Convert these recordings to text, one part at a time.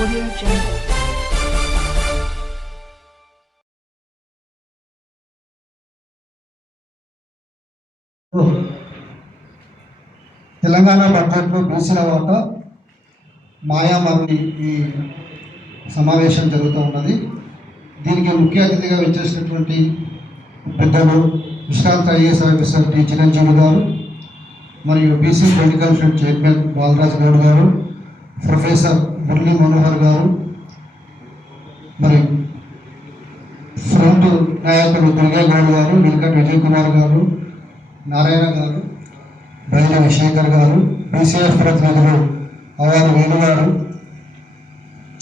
Audio Jungle. Telangana బడ్జెట్లో బీసీల వాటా మాయామరుని ఈ సమావేశం జరుగుతూ ఉన్నది. దీనికి ముఖ్య అతిథిగా వచ్చేసినటువంటి పెద్దలు విశ్రాంత IAS officer T Chiranjeevi garu, మరియు BC political front chairman Balaraj Goud garu, professor Murali Manohar గారు, మరి ఫ్రంట్ నాయకులు దుర్గా గౌడ్ గారు, వెంకట విజయ్ కుమార్ గారు, నారాయణ గారు, బైర శేఖర్ గారు, బీసీఎఫ్ ప్రతినిధులు అవారు వేణు గారు,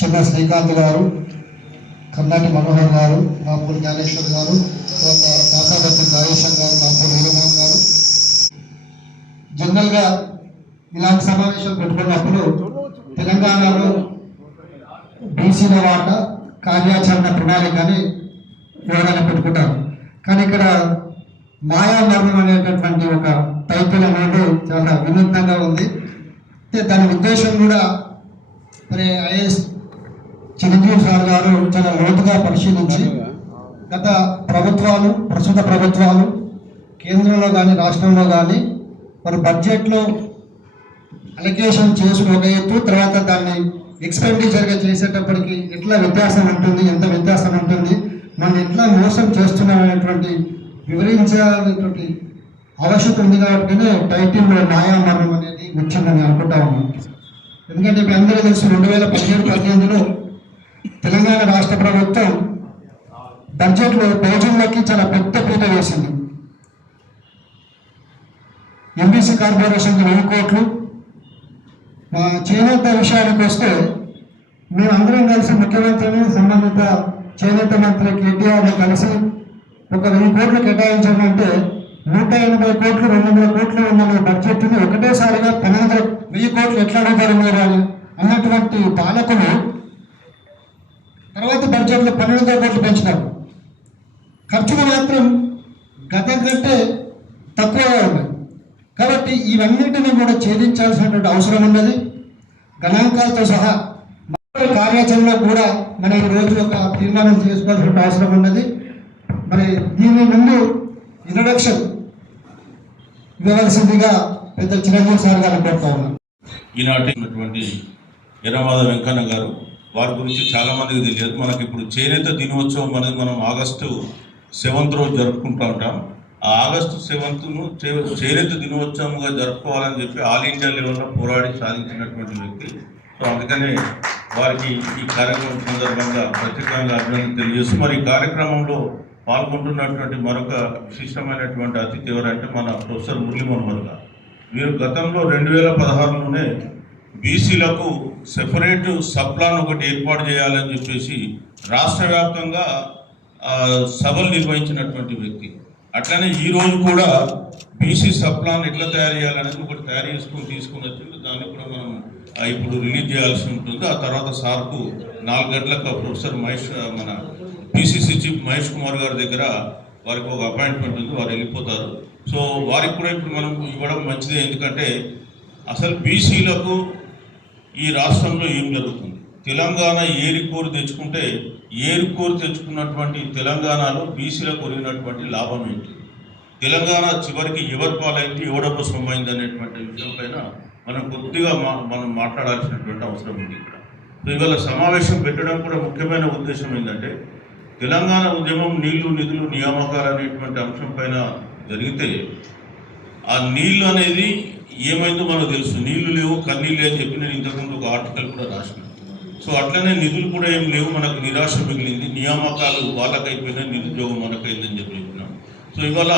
చిన్న శ్రీకాంత్ గారు, కర్ణాటి మనోహర్ గారు, నాపూర్ జ్ఞానేశ్వర్ గారు, కాసాపతి నాగేశ్వర్ గారు, నాపూర్ వీరమోహన్ గారు. జనరల్గా ఇలాంటి సమావేశాలు పెట్టుకున్నప్పుడు తెలంగాణలో బీసీల వాటా కార్యాచరణ ప్రణాళికని ఎవరైనా పెట్టుకుంటారు. కానీ ఇక్కడ మాయామరణం అనేటటువంటి ఒక టైటిల్ అనేది చాలా వినూత్నంగా ఉంది. దాని ఉద్దేశం కూడా మరి ఐఏఎస్ చిరంజీవి సార్ గారు చాలా లోతుగా పరిశీలించి గత ప్రభుత్వాలు, ప్రస్తుత ప్రభుత్వాలు కేంద్రంలో కానీ రాష్ట్రంలో కానీ మరి బడ్జెట్లో అలొకేషన్ చేసుకుని ఒక ఎత్తు, తర్వాత దాన్ని ఎక్స్పెండిచర్గా చేసేటప్పటికి ఎట్లా వ్యత్యాసం ఉంటుంది, ఎంత వ్యత్యాసం ఉంటుంది, మనం ఎట్లా మోసం చేస్తున్నాం అనేటువంటి వివరించాలనేటువంటి ఆవశ్యకత ఉంది. కాబట్టి టైటిల్లో మాయామరణం అనేది వచ్చిందని అనుకుంటా ఉన్నాం. ఎందుకంటే మీ అందరూ తెలుసు 2017-18లో తెలంగాణ రాష్ట్ర ప్రభుత్వం బడ్జెట్లో బహుజనులకి చాలా పెద్ద పీట వేసింది. ఎంబీసీ కార్పొరేషన్కి 1000 కోట్లు. మా చేనేత విషయానికి వస్తే మేమందరం కలిసి ముఖ్యమంత్రిని, సంబంధిత చేనేత మంత్రి కేటీఆర్ని కలిసి ఒక 1000 కోట్లు కేటాయించామంటే 180 కోట్లు, 200 కోట్లు ఉన్న బడ్జెట్ని ఒకటేసారిగా 1000 కోట్లు ఎట్లా అడుగుతారు మీరు అని అన్నటువంటి పాలకులు తర్వాత బడ్జెట్లో 1200 కోట్లు పెంచినారు. ఖర్చులు మాత్రం గతం కంటే తక్కువగా ఉన్నాయి. కాబట్టి ఇవన్నింటినీ కూడా ఛేదించాల్సినటువంటి అవసరం ఉన్నది. గణాంకాలతో సహా కార్యాచరణలో కూడా మనం ఈరోజు ఒక తీర్మానం చేసుకోవాల్సిన అవసరం ఉన్నది. మరి దీని ముందు ఇంట్రడక్షన్ ఇవ్వవలసిందిగా పెద్ద చిరంజీవి సార్ గారు కోరుతా ఉన్నాను. ఈనాటి ఎర్రమాధ వెంకన్న గారు, వారి గురించి చాలామందికి తెలియదు. మనకి ఇప్పుడు చేనేత దినోత్సవం అనేది మనం ఆగస్టు 7th రోజు జరుపుకుంటూ ఉంటాం. ఆ ఆగస్టు 7th చేనేత దినోత్సవంగా జరుపుకోవాలని చెప్పి ఆల్ ఇండియా లెవెల్లో పోరాడి సాధించినటువంటి వ్యక్తి. సో అందుకనే వారికి ఈ కార్యక్రమం సందర్భంగా ప్రత్యేకంగా అభినందన తెలియజేస్తూ, మరి ఈ కార్యక్రమంలో పాల్గొంటున్నటువంటి మరొక విశిష్టమైనటువంటి అతిథి ఎవరంటే మన ప్రొఫెసర్ మురళీ మనోహర్ గారు. వీరు గతంలో 2016లోనే బీసీలకు సెపరేట్ సబ్ప్లాన్ ఒకటి ఏర్పాటు చేయాలని చెప్పేసి రాష్ట్ర వ్యాప్తంగా సభలు నిర్వహించినటువంటి వ్యక్తి. అట్లనే ఈరోజు కూడా బీసీ సబ్ప్లాన్ ఎట్లా తయారు చేయాలనేది ఒకటి తయారు తీసుకుని వచ్చింది. దాన్ని కూడా మనం ఇప్పుడు రిలీజ్ చేయాల్సి ఉంటుంది. ఆ తర్వాత సార్కు 4 గంటలకు ప్రొఫెసర్ మన పిసిసి చీఫ్ మహేష్ కుమార్ గారి దగ్గర వారికి ఒక అపాయింట్మెంట్ ఉంది, వారు వెళ్ళిపోతారు. సో వారికి కూడా ఇప్పుడు మనం ఇవ్వడం మంచిదే. ఎందుకంటే అసలు బీసీలకు ఈ రాష్ట్రంలో ఏం జరుగుతుంది, తెలంగాణ ఏరికోరు తెచ్చుకుంటే ఏరుకోరు తెచ్చుకున్నటువంటి తెలంగాణలో బీసీలకు ఒరిగినటువంటి లాభం ఏంటి, తెలంగాణ చివరికి ఎవరి పాలైంది, ఎవడబ్బ సొమ్మైంది అనేటువంటి విషయం పైన మనం కొద్దిగా మనం మాట్లాడాల్సినటువంటి అవసరం ఉంది ఇక్కడ. సో ఇవాళ సమావేశం పెట్టడం కూడా ముఖ్యమైన ఉద్దేశం ఏంటంటే, తెలంగాణ ఉద్యమం నీళ్లు, నిధులు, నియామకాలు అనేటువంటి అంశం పైన జరిగితే ఆ నీళ్లు అనేది ఏమైందో మనకు తెలుసు. నీళ్లు లేవు, కన్నీళ్ళు అని చెప్పి నేను ఇంతకుముందు ఒక ఆర్టికల్ కూడా రాసిన. సో అట్లనే నిధులు కూడా ఏం లేవు, మనకు నిరాశ మిగిలింది. నియామకాలు వాళ్ళకైపోయినాయి, నిరుద్యోగం మనకైందని చెప్పి చెప్పినాం. సో ఇవాళ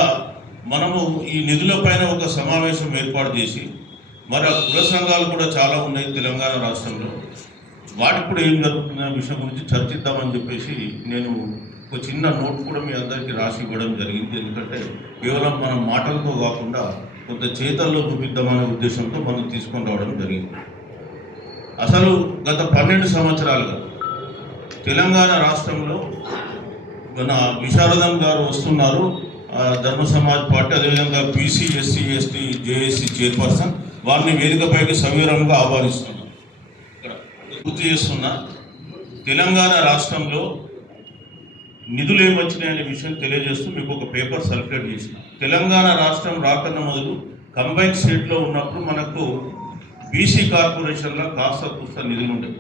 మనము ఈ నిధుల పైన ఒక సమావేశం ఏర్పాటు చేసి, మరి కుల సంఘాలు కూడా చాలా ఉన్నాయి తెలంగాణ రాష్ట్రంలో, వాటికి కూడా ఏం జరుగుతున్న విషయం గురించి చర్చిద్దామని చెప్పేసి నేను ఒక చిన్న నోట్ కూడా మీ అందరికీ రాసి ఇవ్వడం జరిగింది. ఎందుకంటే కేవలం మనం మాటలతో కాకుండా కొంత చేతల్లో చూపిద్దామనే ఉద్దేశంతో మనం తీసుకొని రావడం జరిగింది. అసలు గత 12 సంవత్సరాలుగా తెలంగాణ రాష్ట్రంలో మన విశారదం గారు వస్తున్నారు, ధర్మ సమాజ్ పార్టీ, అదేవిధంగా BC, SC, ST, JAC chairperson, వారిని వేదికపైకి సవివరంగా ఆహ్వానిస్తున్నారు. ఇక్కడ పూర్తి చేస్తున్నా. తెలంగాణ రాష్ట్రంలో నిధులు ఏమొచ్చినాయనే విషయం తెలియజేస్తూ మీకు ఒక పేపర్ సర్క్యులేట్ చేసిన. తెలంగాణ రాష్ట్రం రాకన్నా మొదలు కంబైన్ స్టేట్లో ఉన్నప్పుడు మనకు బీసీ కార్పొరేషన్లో కాస్త కూస్త నిధులు ఉండేవి.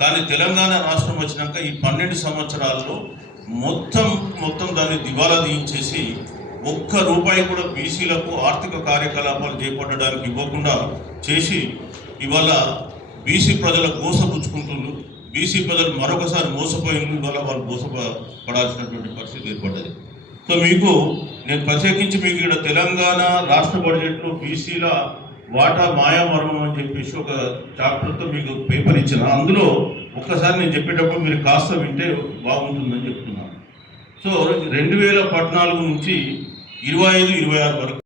కానీ తెలంగాణ రాష్ట్రం వచ్చినాక ఈ 12 సంవత్సరాల్లో మొత్తం దాన్ని దివాలా తీయించేసి ఒక్క రూపాయి కూడా బీసీలకు ఆర్థిక కార్యకలాపాలు చేపట్టడానికి ఇవ్వకుండా చేసి ఇవాళ బీసీ ప్రజల గోసపుచ్చుకుంటున్నారు. బీసీ ప్రజలు మరొకసారి మోసపోయిన వల్ల వాళ్ళు మోసపడాల్సినటువంటి పరిస్థితి ఏర్పడ్డది. సో మీకు నేను ప్రత్యేకించి మీకు ఇక్కడ తెలంగాణ రాష్ట్ర బడ్జెట్లో బీసీల వాటా మాయామర్మం అని చెప్పేసి ఒక చాప్టర్తో మీకు పేపర్ ఇచ్చిన. అందులో ఒక్కసారి నేను చెప్పేటప్పుడు మీరు కాస్త వింటే బాగుంటుందని చెప్తున్నాను. సో 2014 నుంచి 25-26 వరకు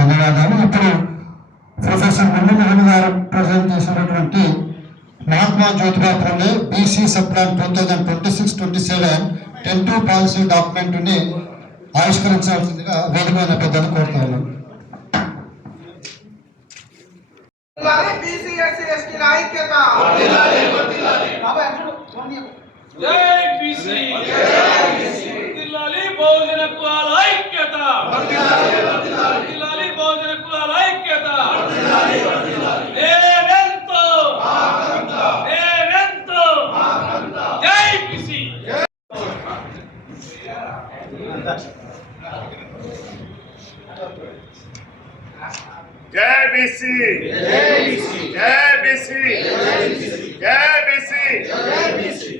ధన్యవాదాలు. ఇప్పుడు ప్రొఫెసర్ మురళీమోహన్ గారు ప్రజెంట్ చేసినటువంటి Mahatma Jyotiba Phule BC sub plan 2026-27 10-2 policy document ని ఆవిష్కరించాల్సిందిగా వేదికైన పెద్దలు కోరుతాను. జై బీసీ వర్ధిల్లాలి బహుజన కులాల ఐక్యత వర్ధిల్లాలి బహుజన కులాల ఐక్యత నేనెంతో జై బీసీ జై బీసీ జై బీసీ జై బీసీ జై బీసీ